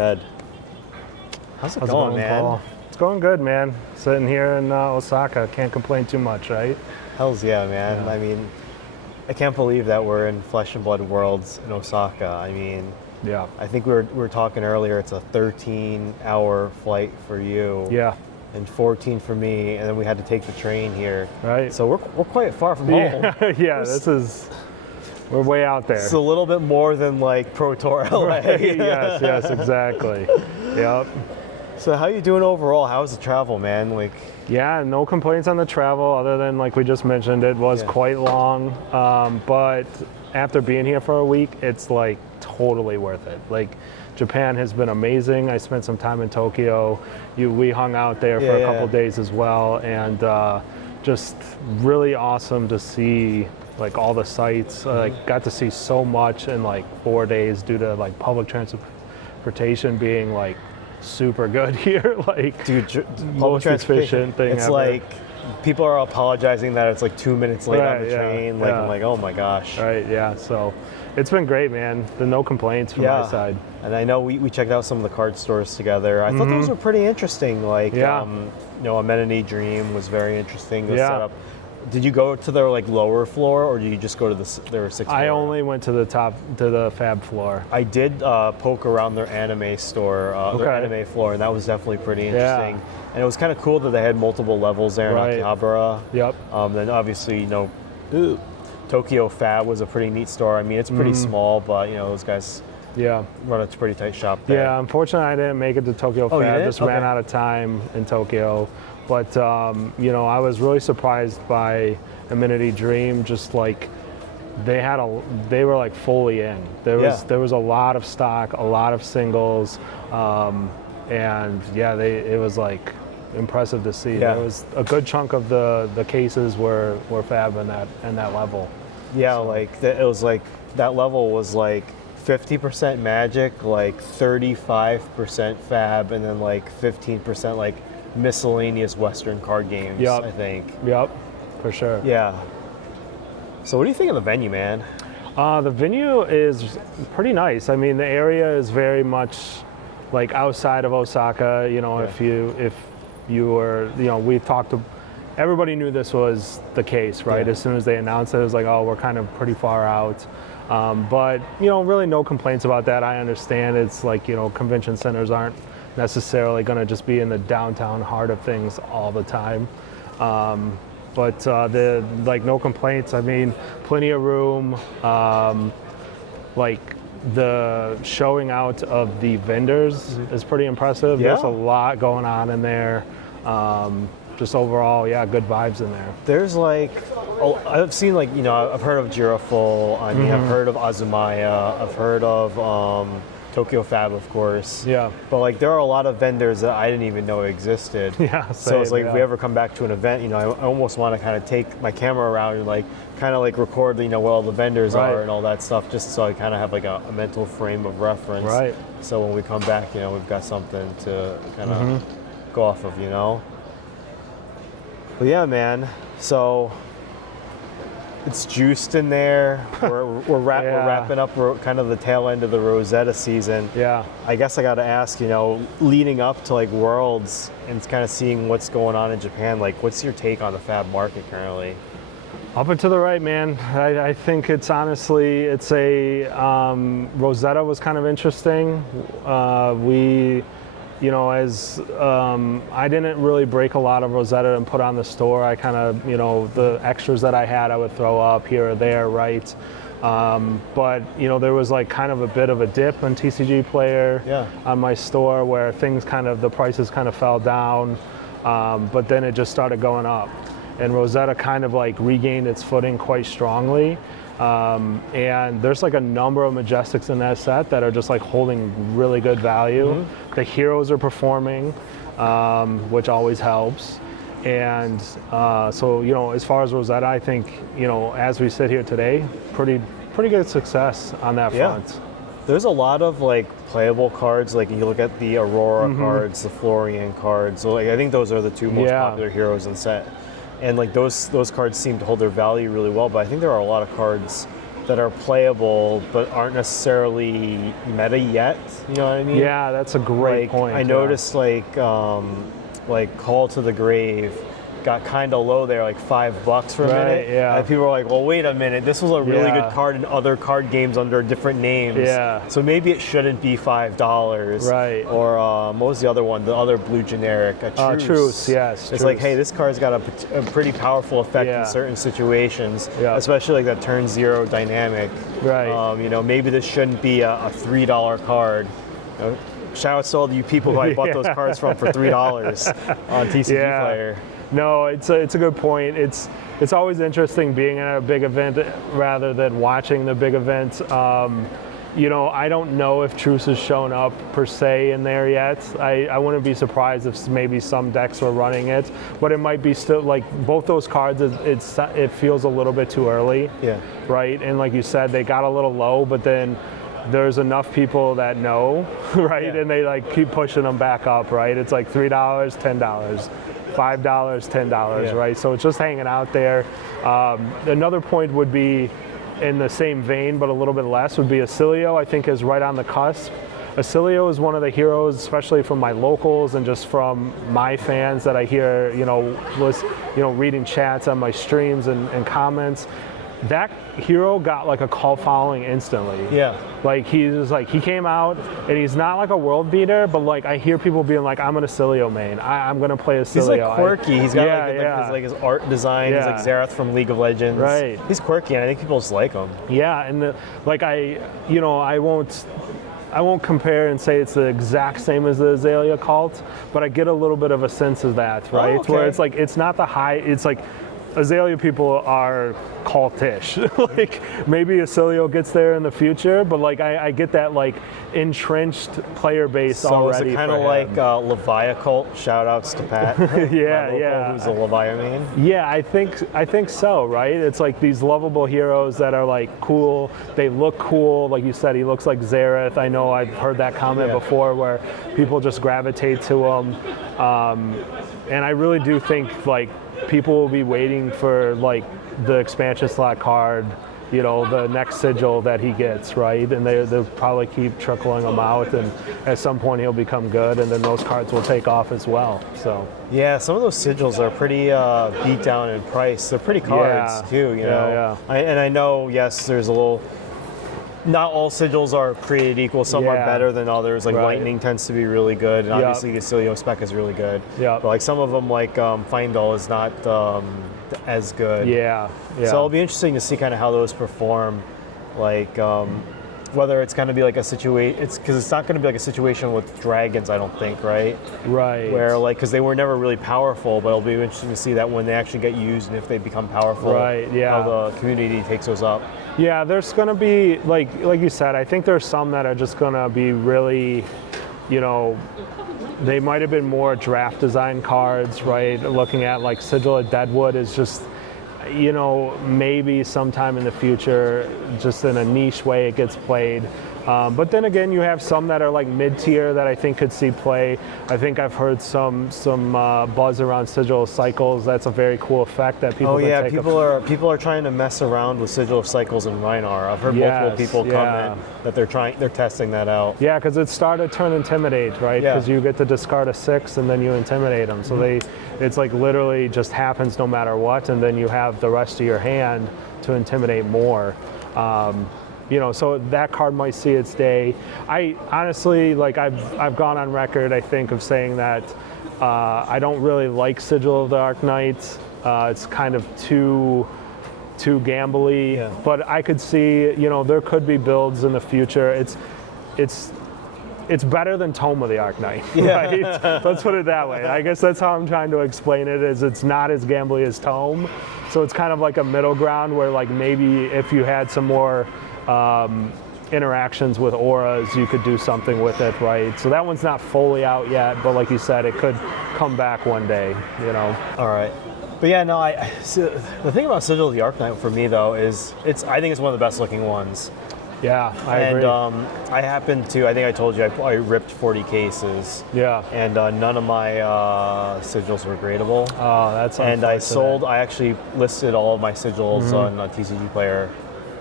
Ted. How's it going, man? Paul? It's going good, man. Sitting here in Osaka, can't complain too much, right? Hells yeah, man. Yeah. I mean, I can't believe that we're in Flesh and Blood Worlds in Osaka. I mean, Yeah. I think we were talking earlier, it's a 13-hour flight for you. Yeah. And 14 for me, and then we had to take the train here. Right. So we're quite far from home. Yeah, we're way out there. It's a little bit more than like Pro Tour LA. Right. Yes, exactly. Yep. So how you doing overall? How's the travel, man? Like, Yeah, no complaints on the travel other than, like we just mentioned, it was quite long. But after being here for a week, it's like totally worth it. Like, Japan has been amazing. I spent some time in Tokyo. We hung out there for a couple days as well, and just really awesome to see like all the sights. Like, got to see so much in like 4 days due to like public transportation being like super good here. Like, dude, most efficient thing it's ever. like people are apologizing that it's like 2 minutes late on the Right, train. Like, I'm like, oh my gosh. Right, yeah. So it's been great, man. No complaints from my side. And I know we checked out some of the card stores together. I thought those were pretty interesting. Like, Amenity Dream was very interesting. The setup. Did you go to their like lower floor, or did you just go to their sixth floor? I only went to the top, to the Fab floor. I did poke around their anime store, their anime floor, and that was definitely pretty interesting. Yeah. And it was kind of cool that they had multiple levels there in Akihabara. Yep. Then obviously, Tokyo Fab was a pretty neat store. I mean, it's pretty small, but those guys run a pretty tight shop there. Yeah, unfortunately, I didn't make it to Tokyo Fab. You didn't? Just ran out of time in Tokyo. But I was really surprised by Amenity Dream. Just like they were like fully in. There was a lot of stock, a lot of singles, and it was like impressive to see. Yeah. There was a good chunk of the cases were Fab in that level. Yeah, so. It was like that level was like 50% Magic, like 35% Fab, and then like 15% like miscellaneous Western card games. I think. Yep, for sure. Yeah. So what do you think of the venue, man? The venue is pretty nice. I mean, the area is very much like outside of Osaka. If you were, we've talked to, everybody knew this was the case, right? As soon as they announced it, it was like, oh, we're kind of pretty far out. But, really no complaints about that. I understand it's like, convention centers aren't necessarily going to just be in the downtown heart of things all the time. But no complaints. I mean, plenty of room. Like, the showing out of the vendors is pretty impressive. There's a lot going on in there. Just overall, good vibes in there. There's I've seen I've heard of Girafol, I've heard of Azumaya, I've heard of Tokyo Fab, of course. Yeah. But there are a lot of vendors that I didn't even know existed. Yeah. So it's like if we ever come back to an event, I almost want to kind of take my camera around and kind of record, where all the vendors are and all that stuff, just so I kind of have a mental frame of reference. Right. So when we come back, we've got something to kind of go off of, But yeah, man. So it's juiced in there. We're wrapping up kind of the tail end of the Rosetta season. Yeah. I guess I got to ask, leading up to Worlds and kind of seeing what's going on in Japan, what's your take on the Fab market currently? Up and to the right, man. I think it's honestly, Rosetta was kind of interesting. I didn't really break a lot of Rosetta and put on the store. I kind of, the extras that I had, I would throw up here or there, right? But, there was kind of a bit of a dip on TCG Player on my store where the prices kind of fell down, but then it just started going up. And Rosetta kind of regained its footing quite strongly. And there's a number of Majestics in that set that are just holding really good value. The heroes are performing, which always helps. And so, as far as Rosetta, I think, as we sit here today, pretty good success on that front. There's a lot of playable cards. You look at the Aurora cards, the Florian cards. So I think those are the two most popular heroes in the set. And those cards seem to hold their value really well, but I think there are a lot of cards that are playable but aren't necessarily meta yet. You know what I mean? Yeah, that's a great Like, point. I noticed like Call to the Grave got kind of low there, like $5 for a Right, minute. yeah. And people were like, well, wait a minute, this was a really Yeah. good card in other card games under different names. Yeah. So maybe it shouldn't be $5. Right. Or what was the other one? The other blue generic, a Truce. Truce, yes. It's Truce. like, hey, this card's got a pretty powerful effect Yeah. in certain situations, Yeah. especially like that turn 0 dynamic. Right. You know, maybe this shouldn't be a $3 card. You know, shout out to all you people who I bought those cards from for $3 on TCG Yeah. Player. No, it's a good point. It's always interesting being at a big event rather than watching the big event. You know, I don't know if Truce has shown up per se in there yet. I wouldn't be surprised if maybe some decks were running it, but it might be still like both those cards. It feels a little bit too early. Yeah. Right, and like you said, they got a little low, but then there's enough people that know, right, Yeah. and they like keep pushing them back up, right? It's like $3, $10. $5, $10, Yeah. right? So it's just hanging out there. Another point would be in the same vein, but a little bit less, would be Acilio. I think is right on the cusp. Acilio is one of the heroes, especially from my locals and just from my fans that I hear, reading chats on my streams and comments. That hero got like a cult following instantly. Yeah. Like he came out and he's not like a world beater, but like I hear people being like, I'm an Acilio main. I'm gonna play Acilio. He's like quirky. He's got Yeah, his art design. He's Yeah. like Xerath from League of Legends. Right. He's quirky, and I think people just like him. Yeah, and I won't compare and say it's the exact same as the Azalea cult, but I get a little bit of a sense of that, right? okay. Where it's like it's not the high. It's like Azalea people are cultish. Like maybe Acilio gets there in the future, but like I get that like entrenched player base So already. is it kind for of him. like Leviah cult? Shout outs to Pat. Yeah, my local, yeah. Who's a Leviah main? Yeah, I think so, right? It's like these lovable heroes that are like cool. They look cool. Like you said, he looks like Xerath. I know I've heard that comment Yeah. before where people just gravitate to him. And I really do think like people will be waiting for like the expansion slot card, the next sigil that he gets, right? And they'll probably keep trickling them out, and at some point he'll become good, and then those cards will take off as well. So Yeah, some of those sigils are pretty beat down in price. They're pretty cards Yeah. too, you know. Yeah. And I know, yes, there's a little. Not all sigils are created equal. Some are Yeah. better than others. Like Right. Lightning tends to be really good, and Yep. obviously the Acilio spec is really good. Yep. But like some of them, like Findall, is not as good. yeah. So it'll be interesting to see kind of how those perform, like whether it's going to be like a situation. It's because it's not going to be like a situation with dragons, I don't think, right? Right. Where like because they were never really powerful, but it'll be interesting to see that when they actually get used and if they become powerful, Right, yeah. how the community takes those up. Yeah, there's going to be, like you said, I think there's some that are just going to be really, they might have been more draft design cards, right? Looking at like Sigil of Deadwood is just, maybe sometime in the future, just in a niche way it gets played. But then again, you have some that are like mid-tier that I think could see play. I think I've heard some buzz around Sigil of Cycles. That's a very cool effect that people. Oh can yeah, take people are trying to mess around with Sigil of Cycles and Rhinar. I've heard multiple Yes, people yeah. comment that they're testing that out. Yeah, because it started turn intimidate, right? Yeah. Because you get to discard a 6 and then you intimidate them. So it's like literally just happens no matter what, and then you have the rest of your hand to intimidate more. So that card might see its day. I honestly, like I've gone on record, I think, of saying that I don't really like Sigil of the Arc Knight. It's kind of too gambly. Yeah. But I could see, there could be builds in the future. It's better than Tome of the Arc Knight, right? Let's put it that way. I guess that's how I'm trying to explain it, is it's not as gambly as Tome. So it's kind of like a middle ground where like maybe if you had some more interactions with auras, you could do something with it, right? So that one's not fully out yet, but like you said, it could come back one day, All right. But yeah, no, so the thing about Sigil of the Arc Knight for me though is I think it's one of the best looking ones. Yeah, I agree. And I think I told you I ripped 40 cases. Yeah. And none of my sigils were gradable. Oh, that's And unfortunate. I actually listed all of my sigils on TCG Player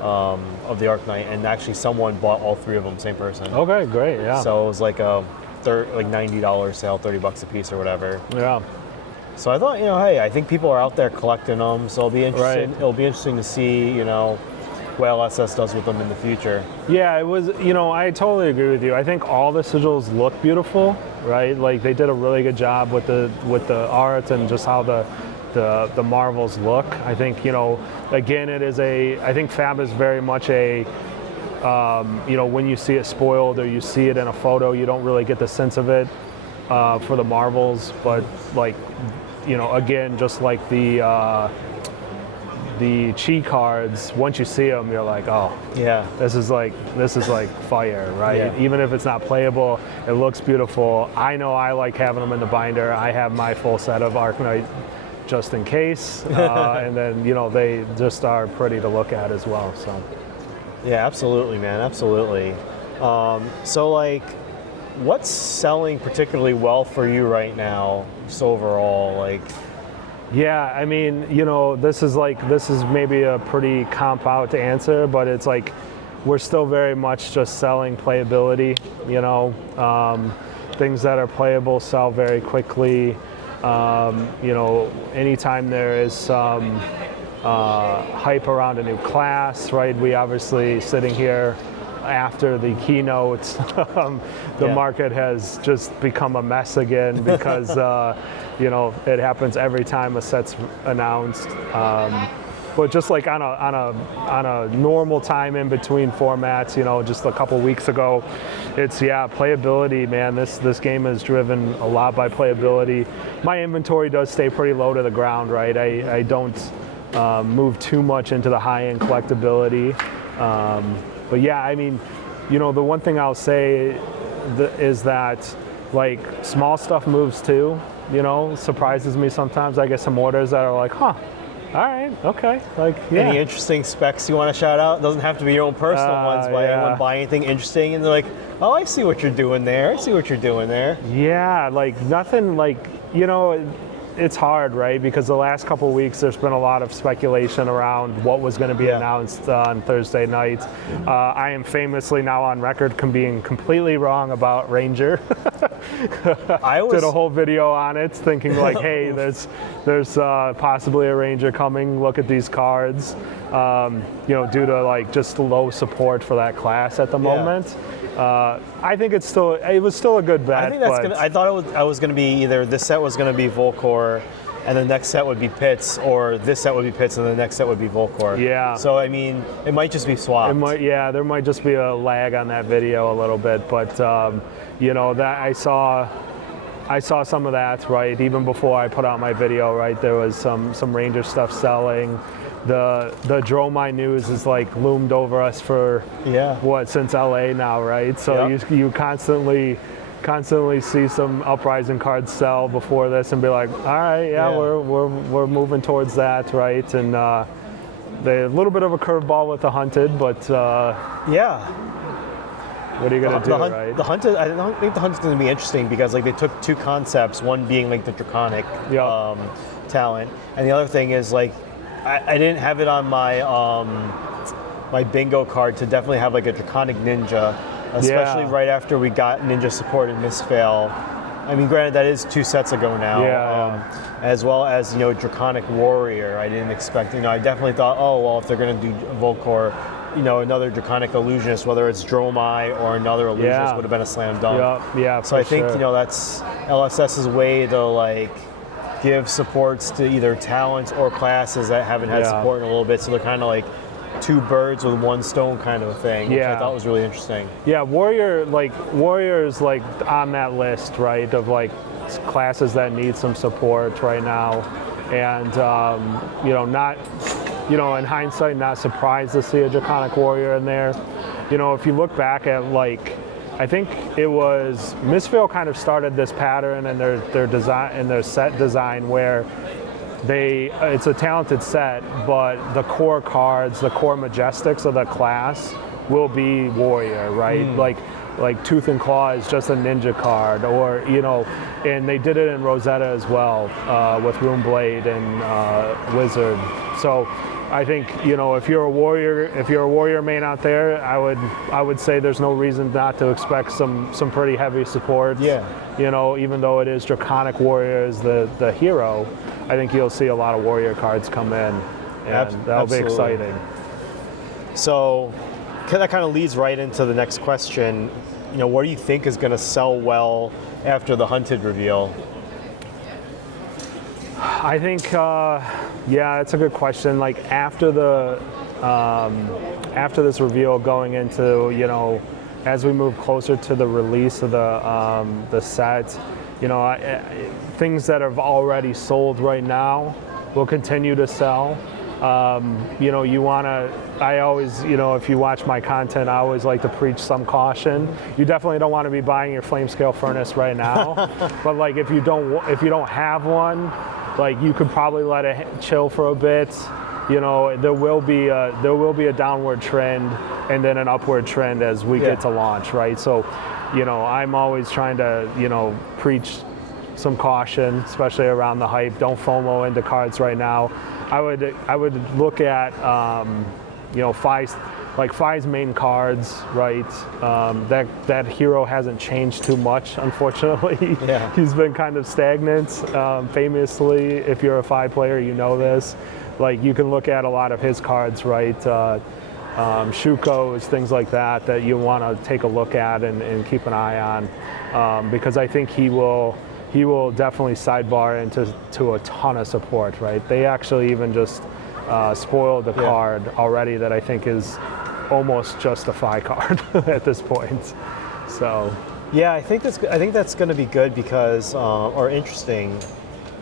of the Arcanite, and actually someone bought all 3 of them, same person. Okay, great. Yeah. So it was like a like $90 sale, $30 a piece or whatever. Yeah. So I thought, hey, I think people are out there collecting them, so Right. it'll be interesting to see, what LSS does with them in the future. Yeah, it was, I totally agree with you. I think all the sigils look beautiful, right? Like they did a really good job with the art and just how the marvels look. I think, again, I think Fab is very much when you see it spoiled or you see it in a photo, you don't really get the sense of it for the marvels. But like, again, just like the Chi cards, once you see them, you're like, oh, Yeah. this is like fire, right? Yeah. Even if it's not playable, it looks beautiful. I know I like having them in the binder. I have my full set of Arcanite just in case, and then they just are pretty to look at as well. So Yeah, absolutely, man, absolutely. So like, what's selling particularly well for you right now, just overall, like? yeah, I mean, this is maybe a pretty comp out to answer, but it's like we're still very much just selling playability. Things that are playable sell very quickly. Anytime there is some hype around a new class, right? We obviously sitting here after the keynote, the market has just become a mess again because it happens every time a set's announced. But just like on a normal time in between formats, just a couple weeks ago, it's playability, man. This game is driven a lot by playability. My inventory does stay pretty low to the ground, right? I don't move too much into the high-end collectability. But yeah, I mean, the one thing I'll say is that like small stuff moves too. Surprises me sometimes. I get some orders that are like, huh. All right, okay. Like, yeah. Any interesting specs you want to shout out? Doesn't have to be your own personal ones, but anyone buy anything interesting and they're like, oh, I see what you're doing there. I see what you're doing there. Yeah, like nothing like, it's hard, right? Because the last couple of weeks, there's been a lot of speculation around what was going to be announced on Thursday night. I am famously now on record being completely wrong about Ranger. I did a whole video on it, thinking like, hey, there's possibly a Ranger coming. Look at these cards. Due to like just low support for that class at the moment. I think it was still a good bet. I think that's I thought I was going to be either this set was going to be Volcor, and the next set would be Pits, or this set would be Pits, and the next set would be Volcor. Yeah. So I mean, it might just be swapped. There might just be a lag on that video a little bit, but that I saw some of that, right? Even before I put out my video, right? There was some Ranger stuff selling. The Dromai news is like loomed over us for since LA now, right? So you constantly see some uprising cards sell before this and be like, all right, we're moving towards that, right? And they a little bit of a curveball with the Hunted, but what are you gonna do, right? The Hunted, I don't think the Hunted's gonna be interesting because like they took 2 concepts, one being like the Draconic talent, and the other thing is like I didn't have it on my my bingo card to definitely have like a Draconic Ninja, especially right after we got Ninja support in Misfail. I mean, granted, that is 2 sets ago now, as well as Draconic Warrior. I didn't expect. I definitely thought, oh well, if they're going to do Volcor, another Draconic Illusionist, whether it's Dromai or another Illusionist, would have been a slam dunk. So I think that's LSS's way to like give supports to either talents or classes that haven't had support in a little bit. So they're kind of like 2 birds with 1 stone kind of a thing, which I thought was really interesting. Yeah, Warrior is like on that list, right, of like classes that need some support right now. And, not, in hindsight, not surprised to see a Draconic Warrior in there. If you look back at like, I think it was Misfail kind of started this pattern in their design and their set design where it's a talented set, but the core cards, the core majestics of the class will be Warrior, right? Like Tooth and Claw is just a ninja card, or and they did it in Rosetta as well with Runeblade and Wizard. So I think, you know, if you're a warrior main out there, I would say there's no reason not to expect some pretty heavy support. Yeah. You know, even though it is Draconic Warrior is the hero, I think you'll see a lot of warrior cards come in, and that'll be exciting. So that kind of leads right into the next question. You know, what do you think is going to sell well after the Hunted reveal? I think, yeah, it's a good question. Like after this reveal, going into, you know, as we move closer to the release of the set, you know, things that have already sold right now will continue to sell. You know, I always, you know, if you watch my content, I always like to preach some caution. You definitely don't want to be buying your flame scale furnace right now. But like if you don't have one, like you could probably let it chill for a bit. You know, there will be a downward trend and then an upward trend as we get to launch, right? So, you know, I'm always trying to, you know, preach some caution, especially around the hype. Don't FOMO into cards right now. I would look at, you know, Fi's main cards, right? That hero hasn't changed too much, unfortunately. Yeah. He's been kind of stagnant. Famously, if you're a Fi player, you know this. Like you can look at a lot of his cards, right? Shukos, things like that you want to take a look at and keep an eye on, because I think he will definitely sidebar into a ton of support, right? They actually even just spoiled the card already that I think is almost just a Fi card at this point. So, yeah, I think that's going to be good because, or interesting,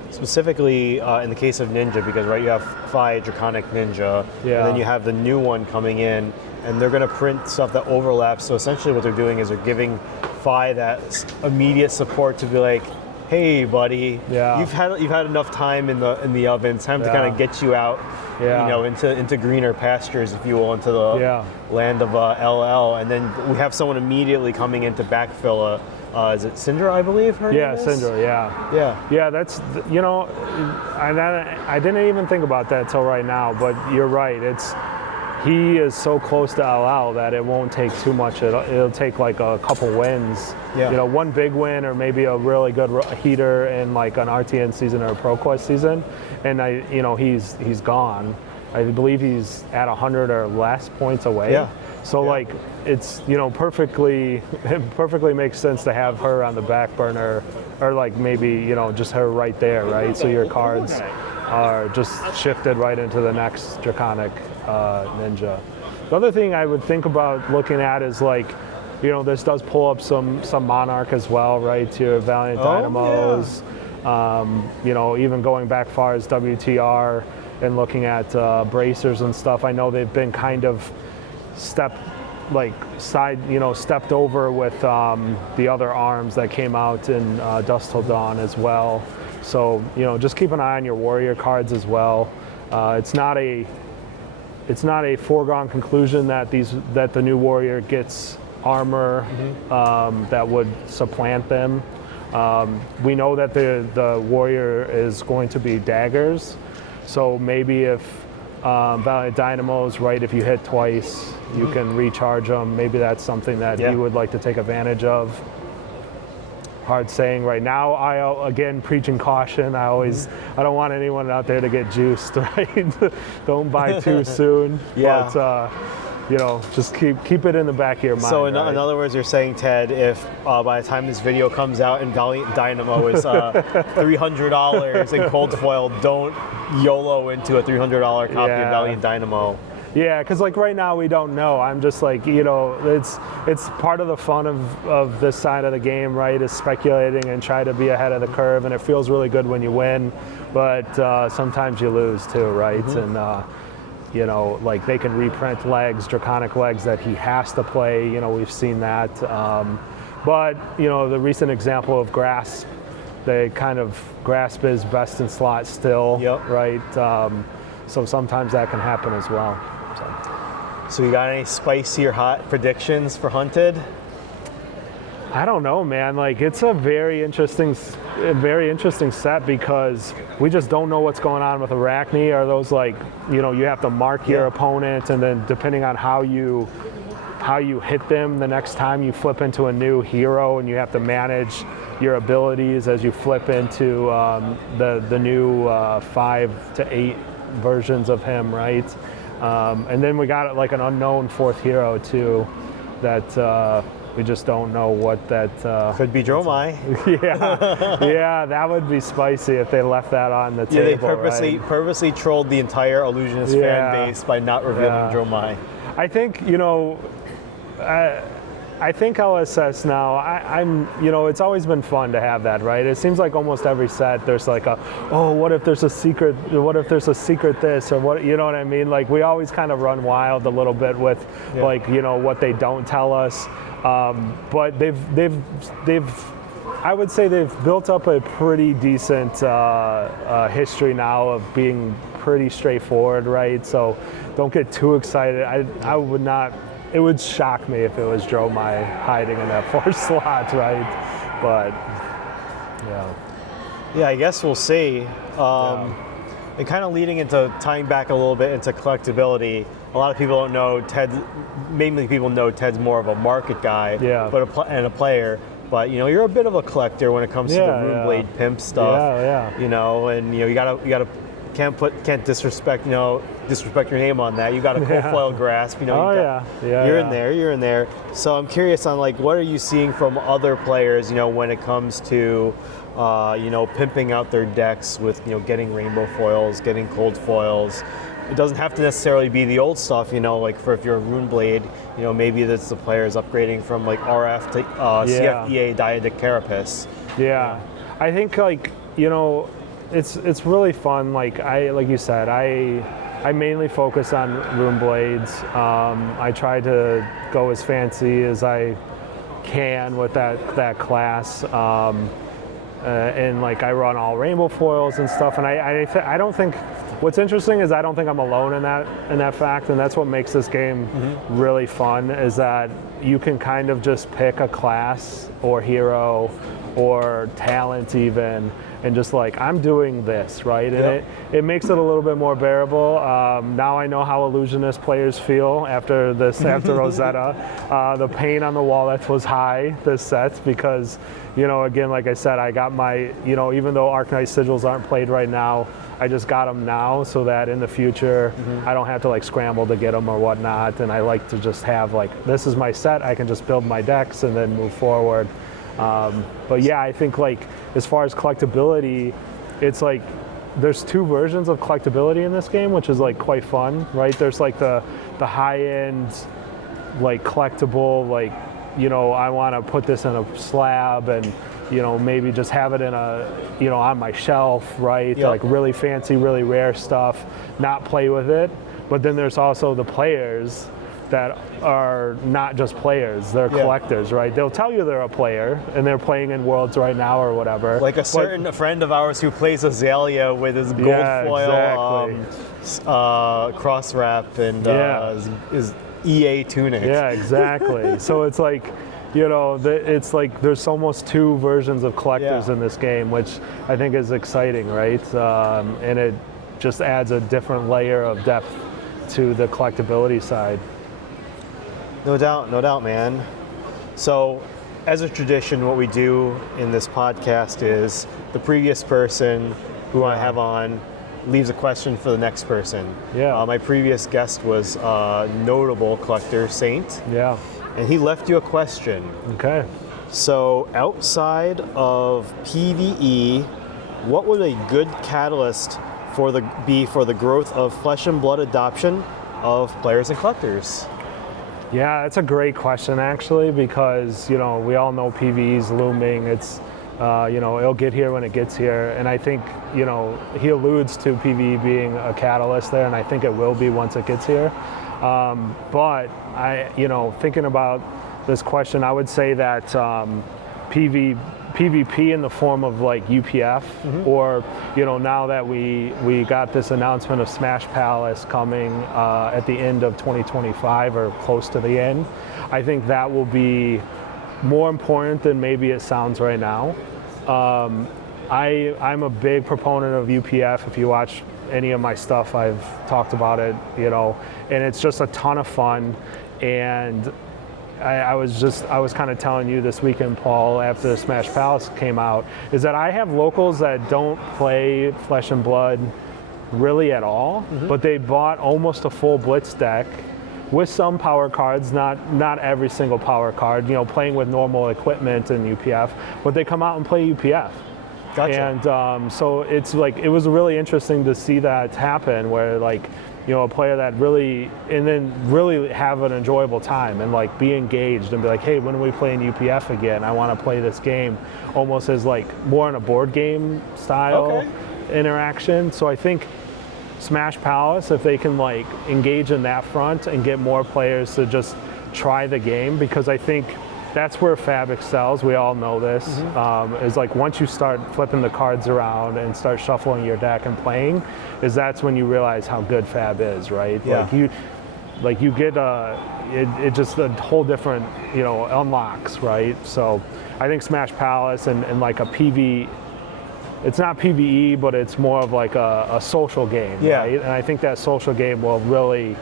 specifically in the case of Ninja, because right, you have Fi Draconic Ninja, and then you have the new one coming in, and they're going to print stuff that overlaps. So essentially, what they're doing is they're giving Fi that immediate support to be like, hey, buddy, you've had enough time in the oven. It's time to kind of get you out, you know, into greener pastures, if you will, into the land of LL. And then we have someone immediately coming in to backfill is it Syndra, I believe her name is? Syndra, yeah. That's, you know, I didn't even think about that till right now, but you're right. He is so close to LL that it won't take too much. It'll take like a couple wins. You know, one big win or maybe a really good heater in like an RTN season or a ProQuest season, and you know, he's gone. I believe he's at 100 or less points away. Yeah. So like it's, you know, it perfectly makes sense to have her on the back burner, or like maybe, you know, just her right there, right? So your cards are just shifted right into the next Draconic Ninja. The other thing I would think about looking at is like, you know, this does pull up some Monarch as well, right? To your Valiant Dynamos. You know, even going back far as WTR and looking at bracers and stuff. I know they've been kind of stepped over with the other arms that came out in Dusk Till Dawn as well. So, you know, just keep an eye on your warrior cards as well. It's not a foregone conclusion that the new warrior gets armor that would supplant them. We know that the warrior is going to be daggers, so maybe if Valiant Dynamos, right, if you hit twice, you can recharge them. Maybe that's something that you would like to take advantage of. Hard saying right now. Again, preaching caution. I don't want anyone out there to get juiced, right? Don't buy too soon. But you know, just keep it in the back of your mind. So in other words, you're saying, Ted, if by the time this video comes out and Valiant Dynamo is $300 in cold foil, don't YOLO into a $300 copy of Valiant Dynamo. Yeah, because like right now we don't know. I'm just like, you know, it's part of the fun of this side of the game, right? Is speculating and try to be ahead of the curve, and it feels really good when you win, but sometimes you lose too, right? And you know, like they can reprint legs, Draconic legs that he has to play. You know, we've seen that. But you know, the recent example of Grasp, they kind of Grasp is best in slot still, right? So sometimes that can happen as well. So you got any spicy or hot predictions for Hunted? I don't know, man. Like, it's a very interesting set because we just don't know what's going on with Arachne. Are those like, you know, you have to mark your opponent, and then depending on how you hit them the next time you flip into a new hero, and you have to manage your abilities as you flip into the new 5 to 8 versions of him, right? And then we got like an unknown 4th hero too, that we just don't know what that could be Dromai. yeah, that would be spicy if they left that on the table. Yeah, they purposely trolled the entire Illusionist fan base by not revealing Dromai. I think, you know, I think I'll assess now. I'm, you know, it's always been fun to have that, right? It seems like almost every set there's like what if there's a secret? What if there's a secret this or what? You know what I mean? Like, we always kind of run wild a little bit with, like, you know, what they don't tell us. But they've I would say they've built up a pretty decent history now of being pretty straightforward, right? So don't get too excited. I would not. It would shock me if it was Dromai hiding in that 4th slot, right? But yeah, I guess we'll see. And kind of leading into tying back a little bit into collectability. A lot of people don't know mainly people know Ted's more of a market guy, and a player. But, you know, you're a bit of a collector when it comes to the Runeblade pimp stuff. You know, and you know, you gotta can't disrespect your name on that. You got a cold foil grasp. You know, you're in there. So I'm curious on, like, what are you seeing from other players? You know, when it comes to you know, pimping out their decks with, you know, getting rainbow foils, getting cold foils. It doesn't have to necessarily be the old stuff, you know, like if you're a Runeblade, you know, maybe that's the players upgrading from like RF to CFEA Diadic Carapace. Yeah, I think, like, you know, it's really fun. Like you said, I mainly focus on Runeblades. I try to go as fancy as I can with that class. And like, I run all rainbow foils and stuff, and I don't think. What's interesting is I don't think I'm alone in that fact, and that's what makes this game really fun. Is that you can kind of just pick a class or hero or talent even, and just like, I'm doing this, right? And it makes it a little bit more bearable. Now I know how Illusionist players feel after Rosetta. The pain on the wallet was high this set because, you know, again, like I said, I got my, you know, even though Arknight Sigils aren't played right now, I just got them now so that in the future I don't have to like scramble to get them or whatnot. And I like to just have, like, this is my set, I can just build my decks and then move forward. But yeah, I think, like, as far as collectability, it's like there's 2 versions of collectability in this game, which is like quite fun, right? There's like the high-end, like, collectible, like, you know, I want to put this in a slab and, you know, maybe just have it in a, you know, on my shelf, right? Like really fancy, really rare stuff, not play with it. But then there's also the players that are not just players, they're collectors, right? They'll tell you they're a player and they're playing in Worlds right now or whatever. Like a certain friend of ours who plays Azalea with his gold foil cross wrap and his EA tunic. Yeah, exactly. So it's like, you know, it's like there's almost 2 versions of collectors in this game, which I think is exciting, right? And it just adds a different layer of depth to the collectability side. No doubt, man. So, as a tradition, what we do in this podcast is the previous person who I have on leaves a question for the next person. My previous guest was notable collector Saint. And he left you a question. Okay. So, outside of PvE, what would a good catalyst be for the growth of flesh and blood adoption of players and collectors? Yeah, that's a great question, actually, because, you know, we all know PvE's looming. It's, you know, it'll get here when it gets here. And I think, you know, he alludes to PvE being a catalyst there, and I think it will be once it gets here. But you know, thinking about this question, I would say that PvP in the form of like UPF, or, you know, now that we got this announcement of Smash Palace coming at the end of 2025 or close to the end, I think that will be more important than maybe it sounds right now. I'm a big proponent of UPF. If you watch any of my stuff, I've talked about it, and it's just a ton of fun. And I was kind of telling you this weekend, Paul, after the Smash Palace came out, is that I have locals that don't play Flesh and Blood really at all, but they bought almost a full Blitz deck with some power cards, not every single power card, playing with normal equipment in UPF, but they come out and play UPF. Gotcha. And so it's like, it was really interesting to see that happen, where like, a player that really, and then really have an enjoyable time and like be engaged and be like, hey, when are we playing UPF again? I want to play this game, almost as like more in a board game style interaction. So I think Smash Palace, if they can like engage in that front and get more players to just try the game, because I think that's where Fab excels. We all know this. Is like once you start flipping the cards around and start shuffling your deck and playing, that's when you realize how good Fab is, right? Yeah. You get it just a whole different unlocks, right? So I think Smash Palace and like a PV. It's not PvE, but it's more of like a social game, right? And I think that social game will really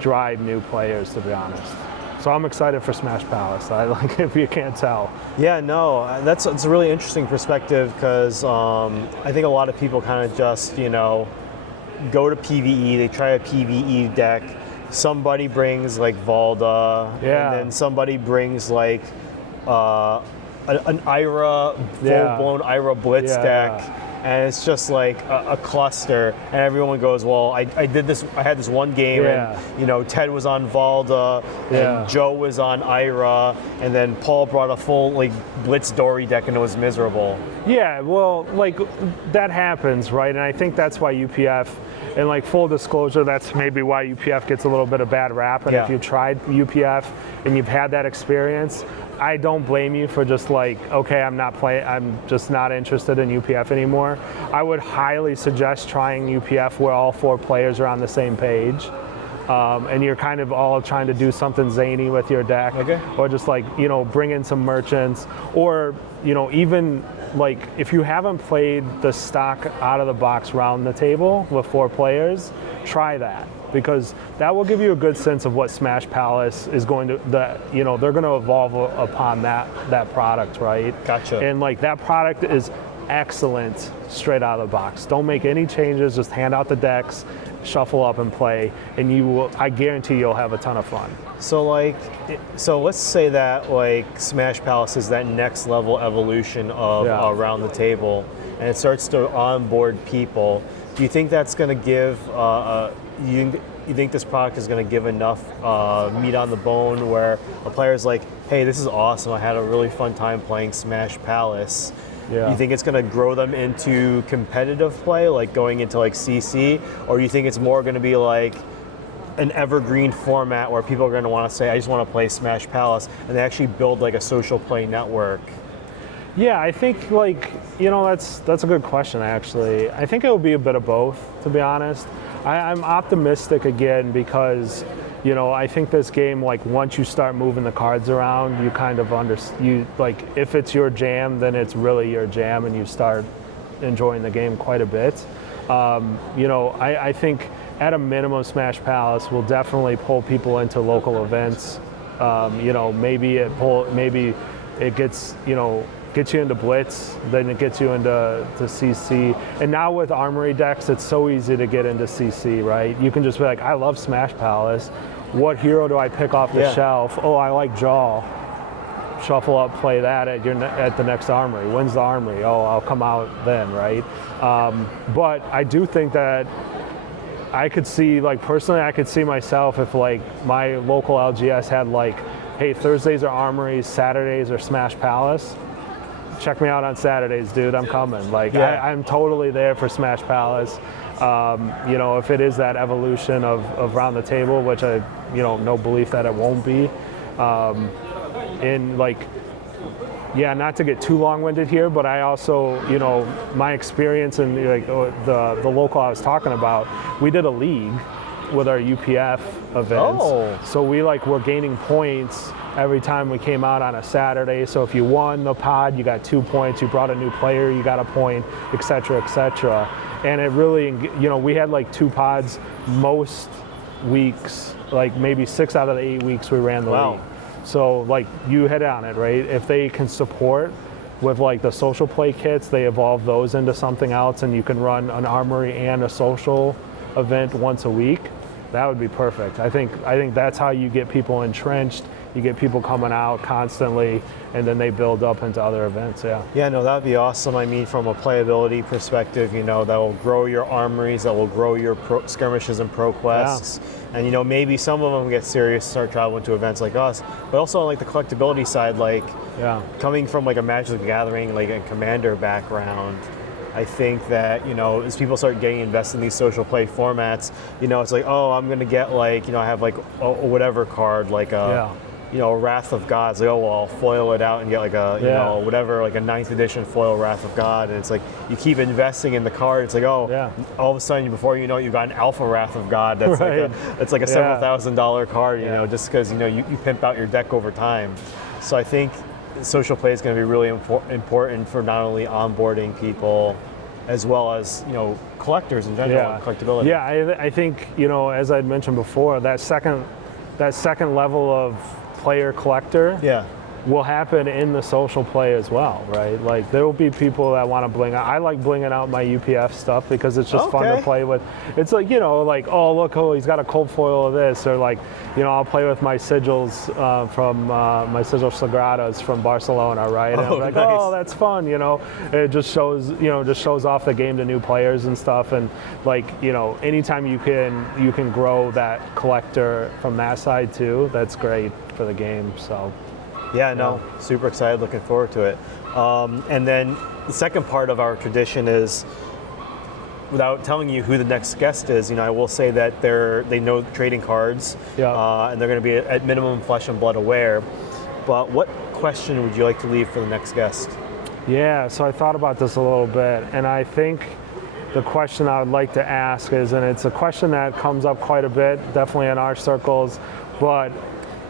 drive new players, to be honest. So I'm excited for Smash Palace. If you can't tell. Yeah, no, it's a really interesting perspective, because I think a lot of people kind of just, go to PvE, they try a PvE deck, somebody brings like Valda, and then somebody brings like an Ira, full-blown Ira Blitz deck, and it's just like a cluster, and everyone goes, well, I had this one game, and Ted was on Valda, and Joe was on Ira, and then Paul brought a full like Blitz Dory deck, and it was miserable. Yeah, well, like that happens, right? And I think that's why UPF, and like full disclosure, that's maybe why UPF gets a little bit of bad rap. And if you tried UPF and you've had that experience, I don't blame you for just like, okay, I'm just not interested in UPF anymore. I would highly suggest trying UPF where all 4 players are on the same page. And you're kind of all trying to do something zany with your deck, or just like, bring in some merchants, or, even like if you haven't played the stock out of the box round the table with 4 players, try that. Because that will give you a good sense of what Smash Palace is going to, they're going to evolve upon that product, right? Gotcha. And like that product is excellent straight out of the box. Don't make any changes, just hand out the decks, shuffle up and play, and I guarantee you'll have a ton of fun. So let's say that like Smash Palace is that next level evolution of around the table, and it starts to onboard people. Do you think that's going to give you think this product is going to give enough meat on the bone where a player's like, hey, this is awesome, I had a really fun time playing Smash Palace? You think it's going to grow them into competitive play, like going into like CC, or do you think it's more going to be like an evergreen format where people are going to want to say, I just want to play Smash Palace, and they actually build like a social play network? Yeah, I think like, that's a good question, actually. I think it will be a bit of both, to be honest. I'm optimistic again because, I think this game, like once you start moving the cards around, you kind of like if it's your jam, then it's really your jam, and you start enjoying the game quite a bit. I think at a minimum, Smash Palace will definitely pull people into local events. Maybe it gets you into Blitz, then it gets you into CC. And now with Armory decks, it's so easy to get into CC, right? You can just be like, I love Smash Palace. What hero do I pick off the shelf? Oh, I like Jaw. Shuffle up, play that at the next Armory. When's the Armory? Oh, I'll come out then, right? But I do think that I could see, like personally, I could see myself if like my local LGS had like, hey, Thursdays are Armories, Saturdays are Smash Palace. Check me out on Saturdays, dude. I'm coming. Like, I'm totally there for Smash Palace. If it is that evolution of round the table, which I, no belief that it won't be. And like, not to get too long-winded here, but I also, my experience in like the local I was talking about, we did a league with our UPF events. So we like were gaining points every time we came out on a Saturday. So if you won the pod, you got 2 points. You brought a new player, you got a point, et cetera, et cetera. And it really, we had like 2 pods most weeks, like maybe 6 out of the 8 weeks we ran the league. So like you hit on it, right? If they can support with like the social play kits, they evolve those into something else, and you can run an armory and a social event once a week. That would be perfect. I think that's how you get people entrenched. You get people coming out constantly, and then they build up into other events. Yeah. Yeah, no, that'd be awesome. I mean, from a playability perspective, that will grow your armories, that will grow your skirmishes and pro quests, and maybe some of them get serious, start traveling to events like us. But also on like the collectability side, coming from like a Magic the Gathering, like a Commander background. I think that, as people start getting invested in these social play formats, it's like, oh, I'm going to get like, I have like a whatever card, like a Wrath of God. It's like, oh, well, I'll foil it out and get like a, whatever, like a 9th edition foil Wrath of God. And it's like, you keep investing in the card. It's like, all of a sudden, before you know it, you've got an Alpha Wrath of God. That's like a several $1,000 card, just because, you pimp out your deck over time. So I think social play is going to be really important for not only onboarding people as well as collectors in general and collectability. Yeah, I think as I'd mentioned before, that second level of player collector will happen in the social play as well, right? Like there will be people that want to bling out. I like blinging out my UPF stuff because it's just fun to play with. It's like, like, oh, look, he's got a cold foil of this, or like, I'll play with my sigils from my sigil sagradas from Barcelona, right? And I'm like, nice. Oh, that's fun, It just shows off the game to new players and stuff. And like, anytime you can grow that collector from that side too, that's great for the game. So. Yeah, no, super excited, looking forward to it. And then the second part of our tradition is, without telling you who the next guest is, I will say that they know trading cards, and they're going to be at minimum Flesh and Blood aware. But what question would you like to leave for the next guest? Yeah, so I thought about this a little bit, and I think the question I would like to ask is, and it's a question that comes up quite a bit, definitely in our circles, but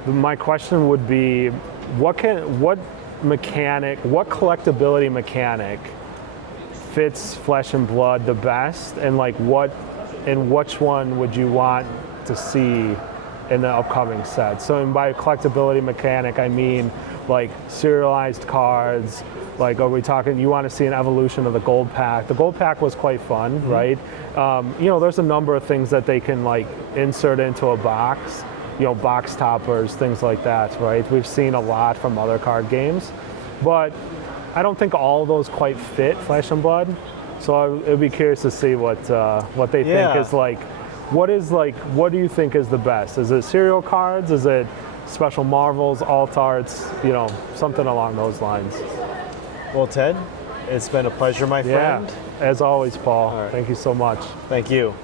my question would be, what collectability mechanic fits Flesh and Blood the best, and like which one would you want to see in the upcoming set? So by collectability mechanic, I mean like serialized cards. Like, are we talking, you want to see an evolution of the gold pack? The gold pack was quite fun, right? There's a number of things that they can like insert into a box. Box toppers, things like that, right? We've seen a lot from other card games, but I don't think all of those quite fit Flesh and Blood. So I'd be curious to see what they think is like. What do you think is the best? Is it serial cards? Is it special marvels, alt arts? Something along those lines. Well, Ted, it's been a pleasure, my friend. Yeah, as always, Paul. Right. Thank you so much. Thank you.